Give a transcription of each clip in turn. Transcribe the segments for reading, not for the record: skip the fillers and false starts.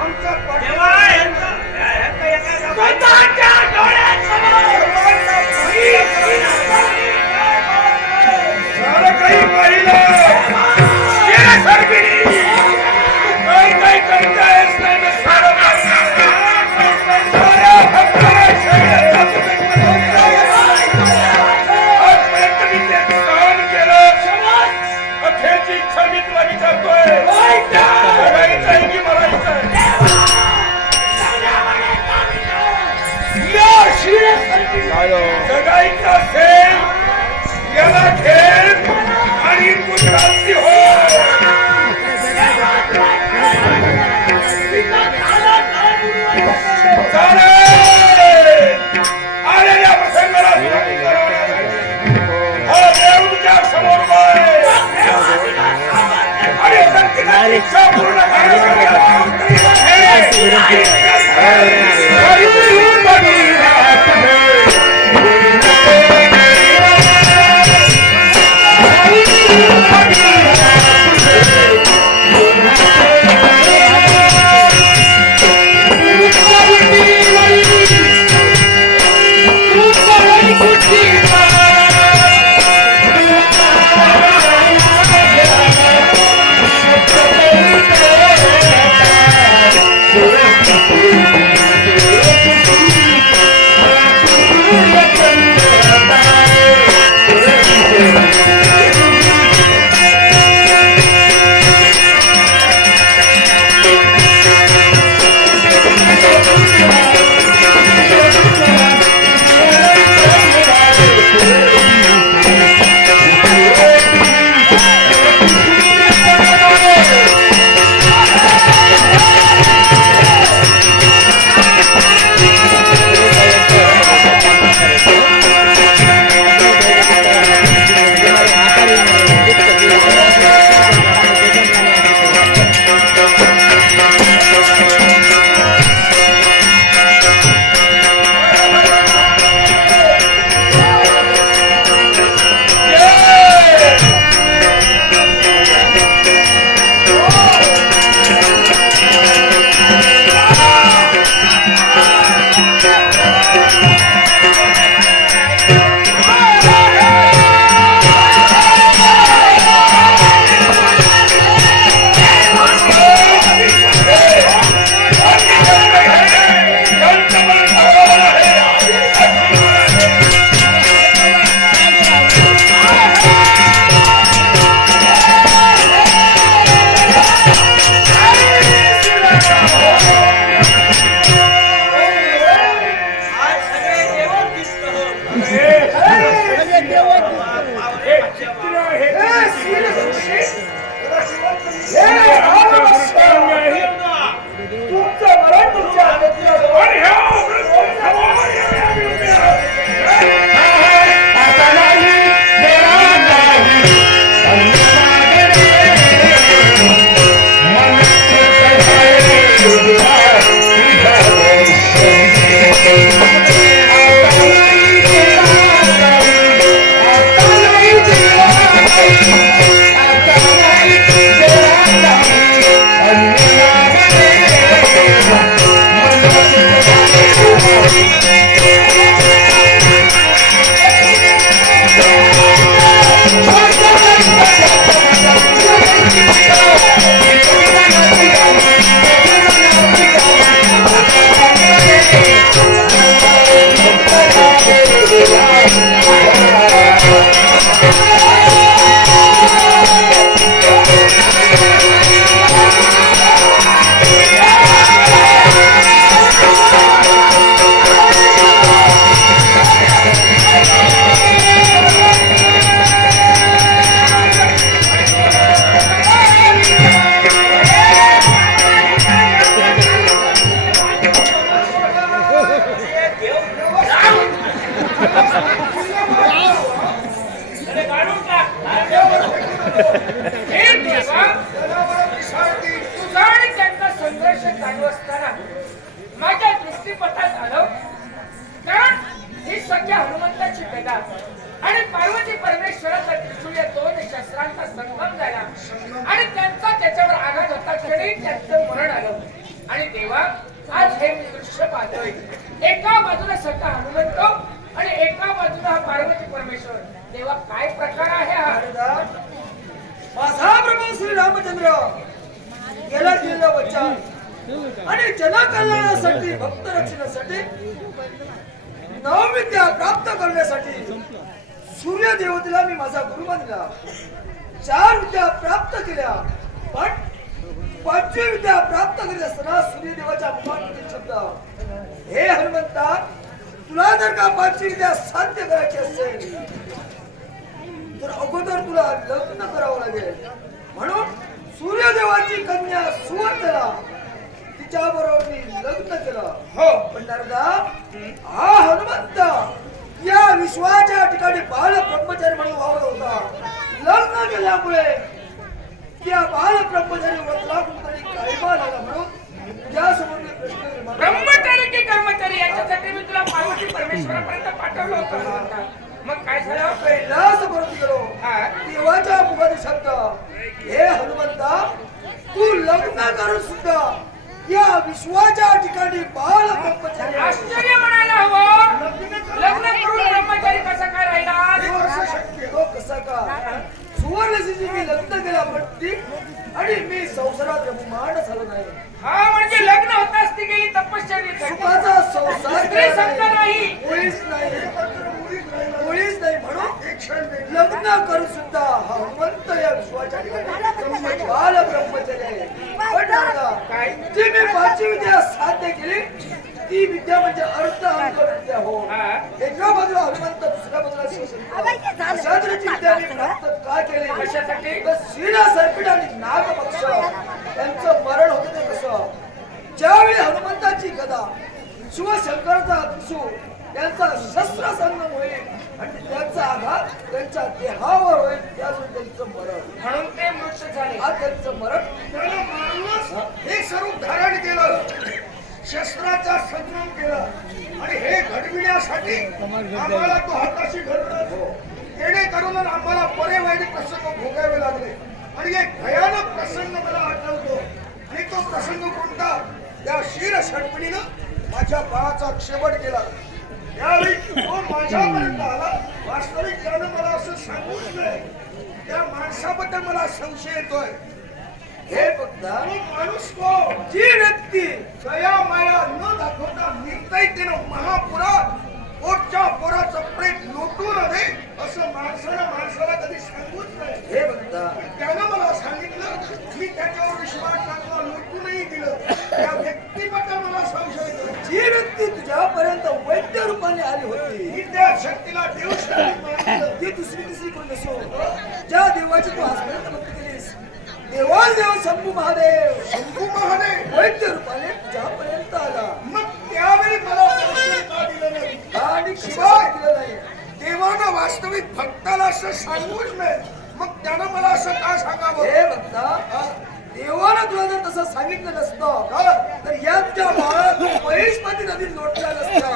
आमचा जगायचा असेल याला खेळ आणि गुजराती हो. आलेल्या प्रसंगाला हा देव तुझ्या समोर आणि इच्छा पूर्ण आणि जनकल्याणासाठी भक्त रक्षणासाठी नवविद्या प्राप्त करण्यासाठी सूर्य देवतेला मी माझा गुरु मानला. 4 विद्या प्राप्त केल्या, पण 5वी विद्या प्राप्त करीत असताना सूर्यदेवाच्या मुखातील शब्द, हे हनुमंता तुला जर का पाचवी विद्या साध्य करायची असेल तर अगोदर तुला लग्न करावं लागेल. म्हणून सूर्यदेवाची कन्या सुवर्णला तिच्या बरोबर मी लग्न केलं. हो पण नारदा हा हनुमंत या विश्वाच्या ठिकाणी बाल ब्रह्मचारी म्हणून वावरत होता. लग्न केल्यामुळे त्या बाल ब्रह्मचारी व्रतला कुठेतरी काळीमा लागला. म्हणून यासमोर मी प्रश्न निर्माण केला. ब्रह्मचारी की कर्मचारी याच्यासाठी मी तुला पार्वती परमेश्वरापर्यंत पाठवलं होतं. मग काय झालं? कैलास परत गेलो. हा. देवाच्या मुखात शब्द, हे हनुमंता तू लग्न करून सुद्धा या विश्वाच्या ठिकाणी बाल ब्रह्मचारी आश्चर्य म्हणायला हवं. लग्न करून ब्रह्मचारी कसा काय राहिला? तो कसा का सुवर्णशीची मी लग्न केला म्हणती आणि मी संसारात रममाण झालो नाही. हा म्हणजे लग्न होताच ती गेली तपश्चर्या सुखाचा संसार स्त्री संग नाही. मुळीच नाही म्हणून लग्न करून सुद्धा हा हनुमंत या विश्वाच्या ठिकाणी बाल ब्रह्मचारी आहे. पण दादा, जी मी पाचवी विद्या साध्य केली ती विद्या म्हणजे अर्थ अंक विद्या हो. एका बाजूला हनुमंत दुसऱ्या बाजूला शिवशंकर अशा तऱ्हेची विद्या मी प्राप्त का केली? कशासाठी? तर शिरा सर्पिट आणि नागपक्ष यांचं मरण होतं ते कसं? ज्यावेळी हनुमंताची गदा शिवशंकराचा त्रिशूळ त्यांचा शस्त्र संगम होईल आणि त्यांचा आघात त्यांच्या देहावर होईल त्यावेळी त्यांचं मरण. म्हणून ते मृत्यू झाले. आज त्यांचं मरण त्याला मारूनच हे स्वरूप धारण केलं, शस्त्राचा संगम केला आणि हे घडविण्यासाठी आम्हाला तो हाताशी धरतो. जेणेकरून आम्हाला बरे वाईट प्रसंग भोगावे लागले. आणि एक भयानक प्रसंग मला आठवतो आणि तो प्रसंग कोणता? त्या क्षीर षडपणीनं माझ्या बाळाचा क्षेपट केला. त्यावेळी तो माझ्यापर्यंत आला. वास्तविक त्यानं मला असं सांगूच नाही. त्या माणसाबद्दल मला संशय येतोय. हे बघता तो माणूस को जी व्यक्ती दया माया न दाखवता निर्दयतेनं महापुरात पोटच्या पोराचं प्रेत लोटून दे असं माणसाला कधी सांगूच नाही. हे बघता त्यानं मला सांगितलं, मी त्याच्यावर विश्वास टाकला, लोटूनही दिलं. त्या व्यक्तीबद्दल मला संशय येतो. जी व्यक्ती तुझ्यापर्यंत वैद्य रूपाने आली होती मी त्या शक्तीला देऊ शकतो. ती दुसरी तिसरी कोण नसो, ज्या देवाची तू आजपर्यंत भक्ती केलीस, देवादेव शंभू महादेव शंभू महादेव वैद्य रूपाने तुझ्यापर्यंत आला. मग त्यावेळी मला संशय का दिलं नाही? आणि शिवाय दिलं नाही. देवानं वास्तविक भक्ताला असं सांगूच नाही. मग त्यानं मला असं का सांगावं? हे बघता देवानं तुला जर तसं सांगितलं नसतं तर या तुझ्या बाळाला तू महेशमती नदीत लोटला नसता.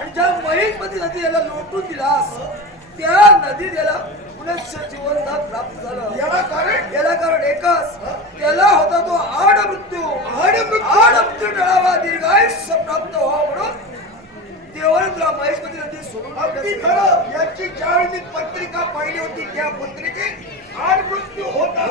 आणि ज्या महेशमती नदी याला लोटून दिलास त्या नदीत याला पुनश्च जीवनदान प्राप्त झालं. याला कारण एकच, त्याला होता तो आड मृत्यू टळावा, दीर्घायुष्य प्राप्त व्हावं म्हणून देवानं तुला महेशमती नदी सोडून अगदी खरं. याची ज्यावेळी मी पत्रिका पाहिली होती त्या पत्रिकेत आठ मृत्यू होता,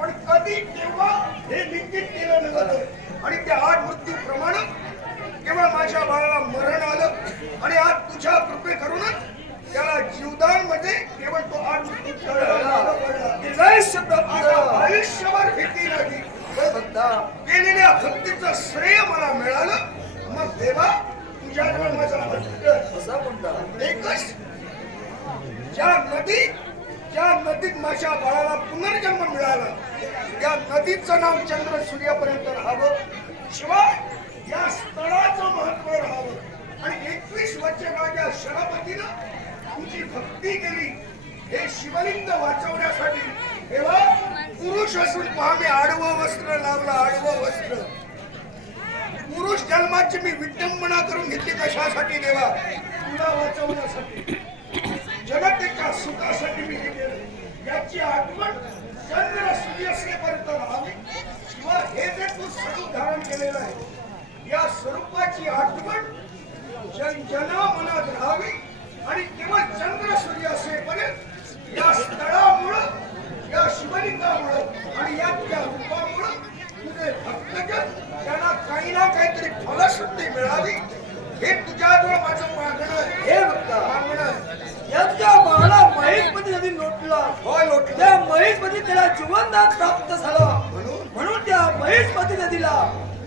पण कधी केव्हा हे निश्चित केलं नव्हतं. आणि त्या आठ मृत्यू प्रमाणे केवळ माझ्या बाळाला मरण आलं आणि आज तुझ्या कृपे करूनच त्याला जीवदान मध्ये केवळ तो आठ मृत्यू टळला. दीर्घायुष्य प्राप्त आता झालं. आयुष्यभर भीती नाही. हे बघता केलेल्या भक्तीचं श्रेय मला मिळालं. मग देवा तुझ्याजवळ माझा भक्त असा कोणता एकच, ज्या नदीत माझ्या बाळाला पुनर्जन्म मिळाला त्या नदीचं नाव चंद्र सूर्यापर्यंत राहावं. शिवाय या स्थळाचं महत्व राहावं. आणि 21 वर्षाच्या शरपतीनं तुझी भक्ती केली. हे शिवलिंग वाचवण्यासाठी तेव्हा पुरुष असून पहा मी आडवं वस्त्र लावलं. आडवं वस्त्र पुरुष जन्माची मी विटंबना करून घेतली. कशासाठी देवा? तुला वाचवण्यासाठी, जनतेच्या सुखासाठी मी हे केलं. याची आठवण चंद्र सूर्यापर्यंत राहावी. शिवाय हे जे तू स्वरूप धारण केलेलं आहे या स्वरूपाची आठवण जना मनात राहावी. आणि केवळ चंद्र सूर्य असेपर्यंत या स्थळामुळं, या शिवलिंगामुळं आणि या त्या रूपामुळं तुझे भक्तजन त्यांना काही ना काहीतरी फलश्रुती मिळावी. हे तुझ्याजवळ माझं मागणं आहे. हे बघता मागणं या तुझ्या बाळाला महेशमती नदी लोटला. होय लोटलं. त्या महेशमती त्याला जीवनदान प्राप्त झालं. म्हणून त्या महेशमती नदीला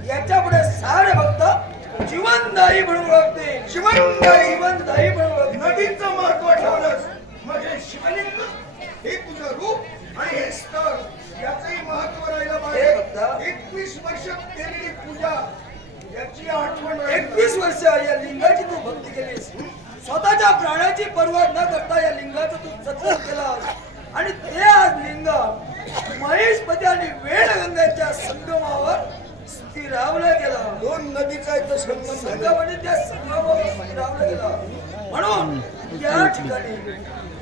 याच्या पुढे सारे भक्त जीवनदायी म्हणून ओळखते. शिवनदायी जीवनदायी म्हणून ओळखते. नदीचं महत्व ठेवलंस मग हे शिवलिंग हे तुझं रूप आणि हे स्थळ याचंही महत्व राहिलं हे पाहिजे. बघता. 21 वर्ष केलेली पूजा याची आठवण राहिली. 21 वर्ष या लिंगाची तू भक्ती केलीस. स्वतःच्या प्राणाची पर्वा न करता या लिंगाचं तू जतन केलं आणि ते आज लिंग महेशपती आणि वेणगंगाच्या संगमावर स्थिरावलं गेलं. दोन नदीचा इथं संगम झाला. संगमाने त्या संगमावर स्थिरावलं गेलं. म्हणून या ठिकाणी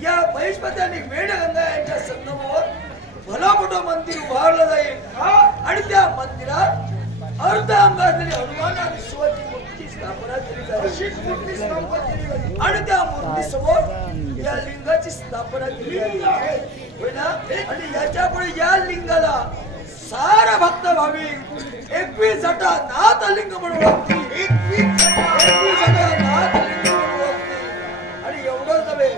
या महेशपती आणि वेणगंगा यांच्या संगमावर भला मोठं मंदिर उभारलं जाईल. आणि त्या मंदिरात अर्ध अंग असलेली हनुमान आणि शिवाची मूर्तीची स्थापना केली जाईल. अशीच मूर्ती स्थापन केली जाईल. आणि त्या मूर्ती समोर या लिंगाची स्थापना केली जाईल. होय ना? आणि याच्या पुढे या लिंगाला सारा भक्त भाविक 21 जटा नाथ लिंग म्हणून ओळखतील. 21 जटा. 21 जटा नाथ लिंग म्हणून ओळखतील. आणि एवढंच नव्हे,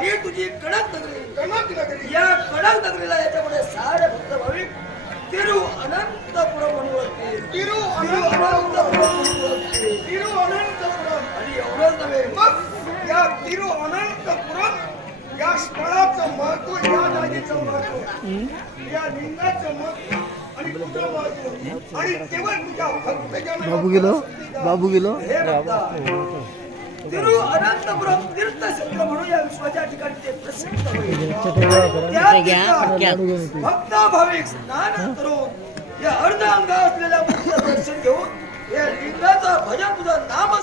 ही तुझी कडक नगरी. कनक नगरी. या कडक नगरीला याच्यापुढे सारे भक्त भाविक तिरुअनंतपुरम म्हणून ओळखतील. तिरुअनंतपुरम म्हणून ओळखतील. तिरुअनंतपुरम. आणि एवढंच नव्हे, मग या तिरुअनंतपुरम या स्थळाचं महत्व, या जागेचं महत्व, या लिंगाचं महत्व आणि तुझं महत्व आणि केवळ तुझ्या भक्तजनांना बाबू गेलो बाबू गेलो हे भक्ता, तिरुअनंतपुरम तीर्थक्षेत्र म्हणून या विश्वाच्या ठिकाणी ते प्रसिद्ध होईल. त्या तीर्थात भक्त भाविक स्नान करून या अर्ध अंगा असलेल्या मूर्तीचं दर्शन घेऊन या लिंगाचं भजन तुझं नाम